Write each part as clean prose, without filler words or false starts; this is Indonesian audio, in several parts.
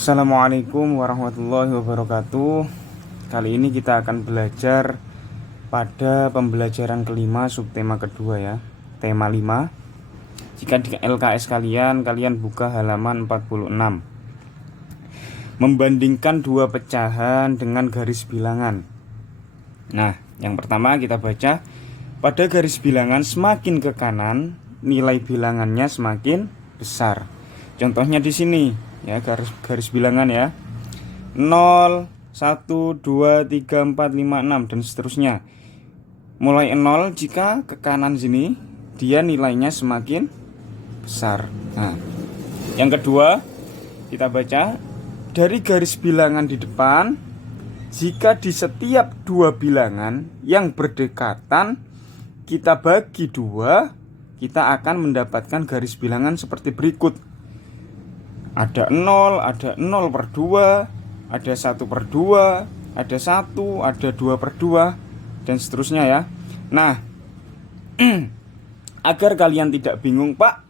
Assalamualaikum warahmatullahi wabarakatuh. Kali ini kita akan belajar pada pembelajaran kelima subtema kedua ya, tema 5. Jika di LKS kalian buka halaman 46. Membandingkan dua pecahan dengan garis bilangan. Nah, yang pertama kita baca, pada garis bilangan semakin ke kanan, nilai bilangannya semakin besar. Contohnya di sini ya, garis bilangan ya, 0, 1, 2, 3, 4, 5, 6 dan seterusnya. Mulai 0, jika ke kanan sini dia nilainya semakin besar. Nah, yang kedua kita baca, dari garis bilangan di depan, jika di setiap dua bilangan yang berdekatan kita bagi dua, kita akan mendapatkan garis bilangan seperti berikut. Ada 0, ada 0/2, ada 1/2, ada 1, ada 2/2, dan seterusnya ya. Nah, agar kalian tidak bingung, Pak,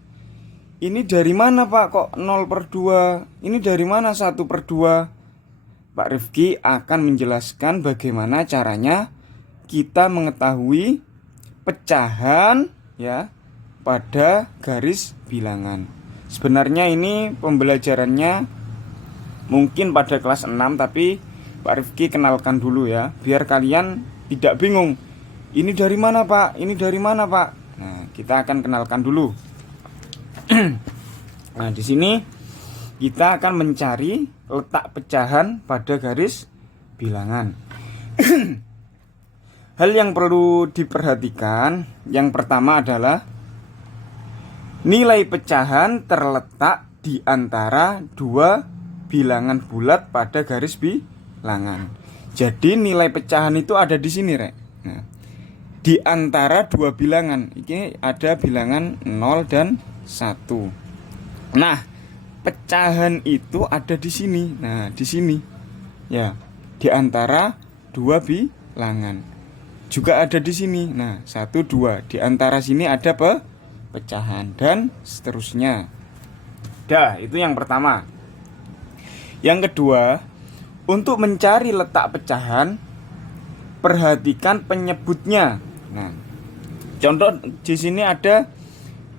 ini dari mana Pak kok 0/2, ini dari mana 1/2? Pak Rifki akan menjelaskan bagaimana caranya kita mengetahui pecahan ya pada garis bilangan. Sebenarnya ini pembelajarannya mungkin pada kelas 6, tapi Pak Rifki kenalkan dulu ya, biar kalian tidak bingung. Ini dari mana Pak? Ini dari mana Pak? Nah, kita akan kenalkan dulu. Nah, di sini kita akan mencari letak pecahan pada garis bilangan. Hal yang perlu diperhatikan, yang pertama adalah nilai pecahan terletak di antara dua bilangan bulat pada garis bilangan. Jadi nilai pecahan itu ada di sini, Rek. Nah, di antara dua bilangan. Ini ada bilangan 0 dan 1. Nah, pecahan itu ada di sini. Nah, di sini. Ya, di antara dua bilangan. Juga ada di sini. Nah, 1, 2. Di antara sini ada pecahan dan seterusnya. Dah, itu yang pertama. Yang kedua, untuk mencari letak pecahan, perhatikan penyebutnya. Nah, contoh di sini ada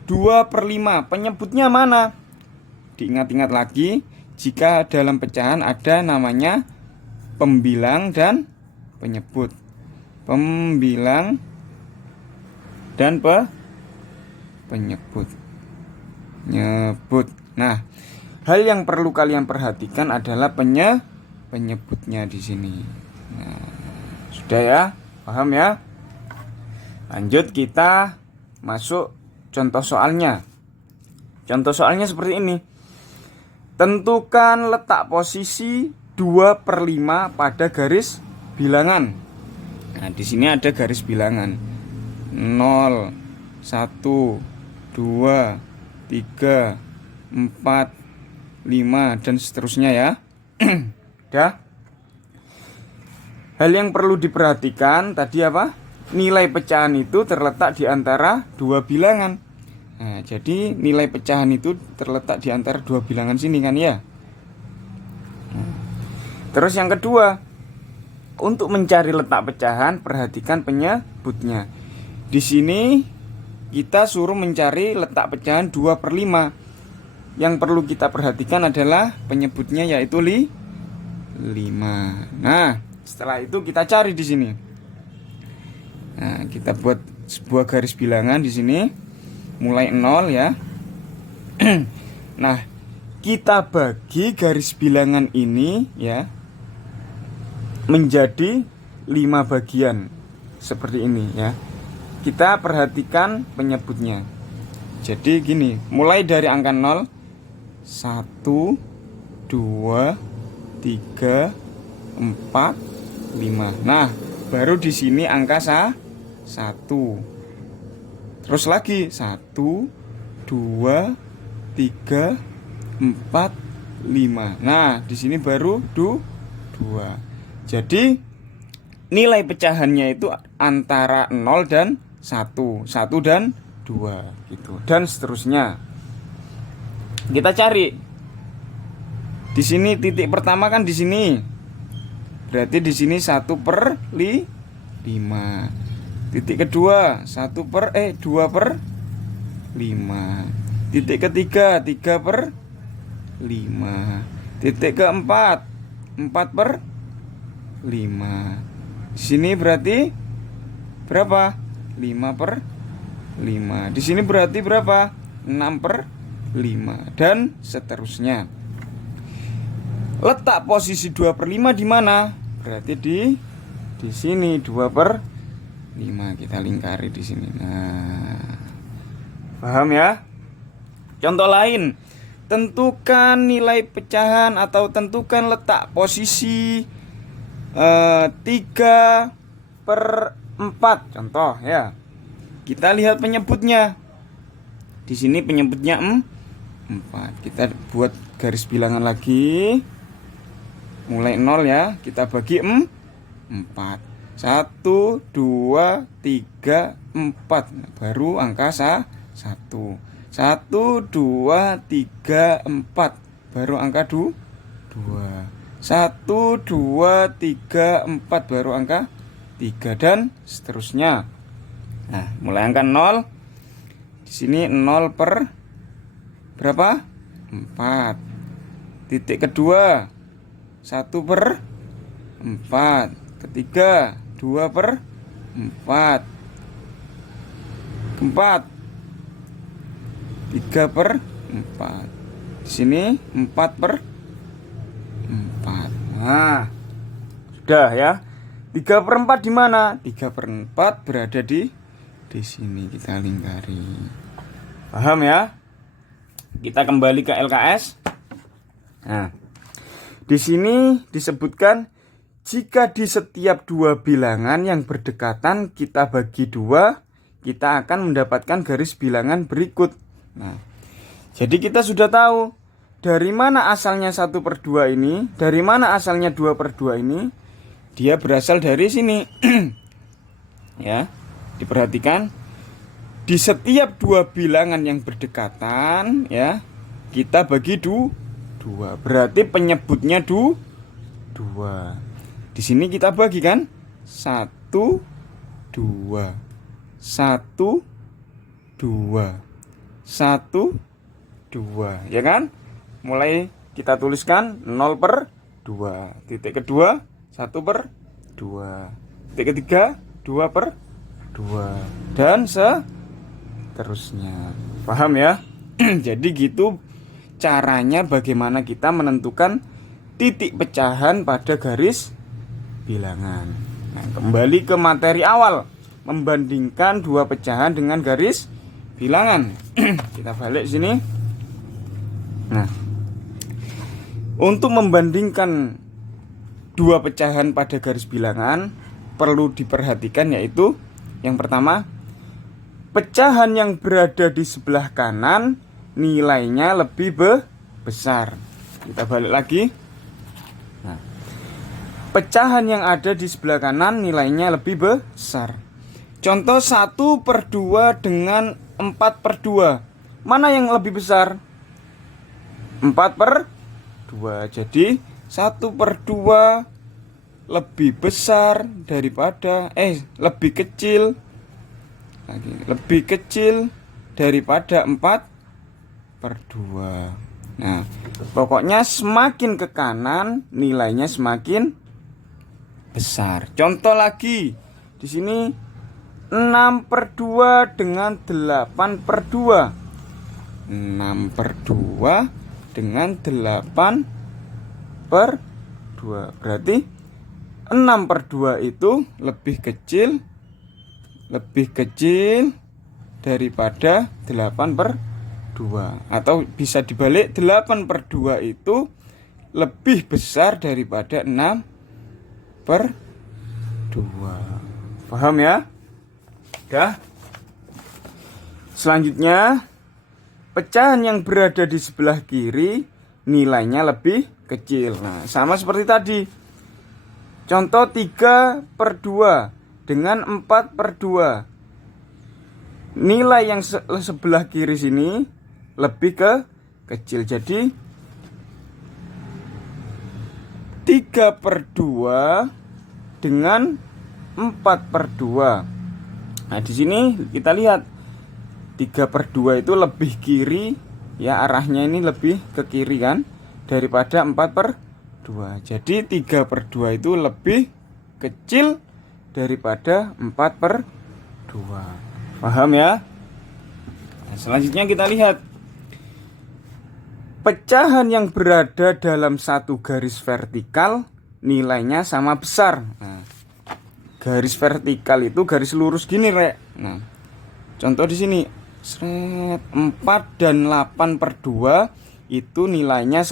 2/5. Penyebutnya mana? Diingat-ingat lagi, jika dalam pecahan ada namanya pembilang dan penyebut. Pembilang dan penyebut. Nah, hal yang perlu kalian perhatikan adalah penyebutnya di sini. Nah, sudah ya? Paham ya? Lanjut kita masuk contoh soalnya. Contoh soalnya seperti ini. Tentukan letak posisi 2/5 pada garis bilangan. Nah, di sini ada garis bilangan 0, 1, 2, 3, 4, 5 dan seterusnya ya. Dah. Hal yang perlu diperhatikan tadi apa? Nilai pecahan itu terletak di antara dua bilangan. Nah, jadi nilai pecahan itu terletak di antara dua bilangan sini kan ya. Terus yang kedua, untuk mencari letak pecahan, perhatikan penyebutnya. Di sini kita suruh mencari letak pecahan 2/5. Yang perlu kita perhatikan adalah penyebutnya, yaitu 5. Nah, setelah itu kita cari di sini. Nah, kita buat sebuah garis bilangan di sini, mulai 0 ya. Nah, kita bagi garis bilangan ini ya menjadi 5 bagian seperti ini ya. Kita perhatikan penyebutnya. Jadi gini, mulai dari angka 0, 1, 2, 3, 4, 5. Nah, baru di sini angka 1. Terus lagi 1, 2, 3, 4, 5. Nah, di sini baru 2. Jadi nilai pecahannya itu antara 0 dan 1 dan 2 gitu, dan seterusnya. Kita cari Di sini titik pertama kan di sini. Berarti di sini 1/5. Titik kedua 2/5. Titik ketiga 3/5. Titik keempat 4/5. Di sini berarti berapa? 5/5. Di sini berarti berapa? 6/5 dan seterusnya. Letak posisi 2/5 di mana? Berarti di sini 2/5 kita lingkari di sini. Nah, paham ya? Contoh lain, tentukan nilai pecahan atau tentukan letak posisi 3/4. Contoh ya. Kita lihat penyebutnya. Di sini penyebutnya 4. Kita buat garis bilangan lagi. Mulai 0 ya. Kita bagi 4. 1, 2, 3, 4. Baru angka 1. 1, 2, 3, 4. Baru angka 2. 1, 2, 3, 4. Baru angka 3 dan seterusnya. Nah, mulai angka 0. Di sini 0 per berapa? 4. Titik kedua 1/4. Ketiga 2/4. Keempat 3/4. Di sini 4/4. Nah, sudah ya. 3/4 di mana? 3/4 berada di sini, kita lingkari. Paham ya? Kita kembali ke LKS. Nah, di sini disebutkan jika di setiap dua bilangan yang berdekatan kita bagi 2, kita akan mendapatkan garis bilangan berikut. Nah, jadi kita sudah tahu dari mana asalnya 1/2 ini, dari mana asalnya 2/2 ini. Dia berasal dari sini. Ya, diperhatikan. Di setiap dua bilangan yang berdekatan ya, kita bagi 2. Berarti penyebutnya 2. Di sini kita bagi kan 1, 2. 1, 2. 1, 2. Ya kan? Mulai kita tuliskan 0/2. Titik kedua 1/2. Titik ketiga 2/2. Dan seterusnya. Paham ya? Jadi gitu caranya bagaimana kita menentukan titik pecahan pada garis bilangan. Nah, kembali ke materi awal, membandingkan dua pecahan dengan garis bilangan. Kita balik sini. Nah, untuk membandingkan dua pecahan pada garis bilangan perlu diperhatikan, yaitu yang pertama, pecahan yang berada di sebelah kanan nilainya lebih besar. Kita balik lagi. Nah, pecahan yang ada di sebelah kanan nilainya lebih besar. Contoh 1/2 dengan 4/2. Mana yang lebih besar? 4/2. Jadi 1/2 lebih besar daripada lebih kecil daripada 4/2. Nah, pokoknya semakin ke kanan nilainya semakin besar. Contoh lagi, di sini 6/2 dengan 8/2. 6/2 dengan 8/2. Berarti 6/2 itu lebih kecil daripada 8/2. Atau bisa dibalik, 8/2 itu lebih besar daripada 6/2. Paham ya? Udah. Selanjutnya, pecahan yang berada di sebelah kiri nilainya lebih kecil. Nah, sama seperti tadi. Contoh 3/2 dengan 4/2. Nilai yang sebelah kiri sini lebih kecil. Jadi 3/2 dengan 4/2. Nah, di sini kita lihat 3/2 itu lebih kiri, ya, arahnya ini lebih ke kiri kan daripada 4/2. Jadi 3/2 itu lebih kecil daripada 4/2. Paham ya? Nah, selanjutnya kita lihat pecahan yang berada dalam satu garis vertikal nilainya sama besar. Nah, garis vertikal itu garis lurus gini, Rek. Nah, contoh di sini 4 dan 8/2 itu nilainya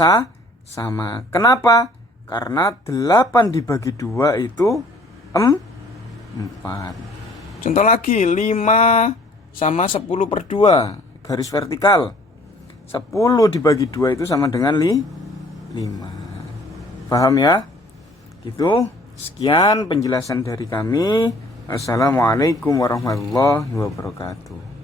sama. Kenapa? Karena 8 dibagi 2 itu 4. Contoh lagi, 5 sama 10/2 garis vertikal. 10 dibagi 2 itu sama dengan 5. Paham ya? Gitu. Sekian penjelasan dari kami. Assalamualaikum warahmatullahi wabarakatuh.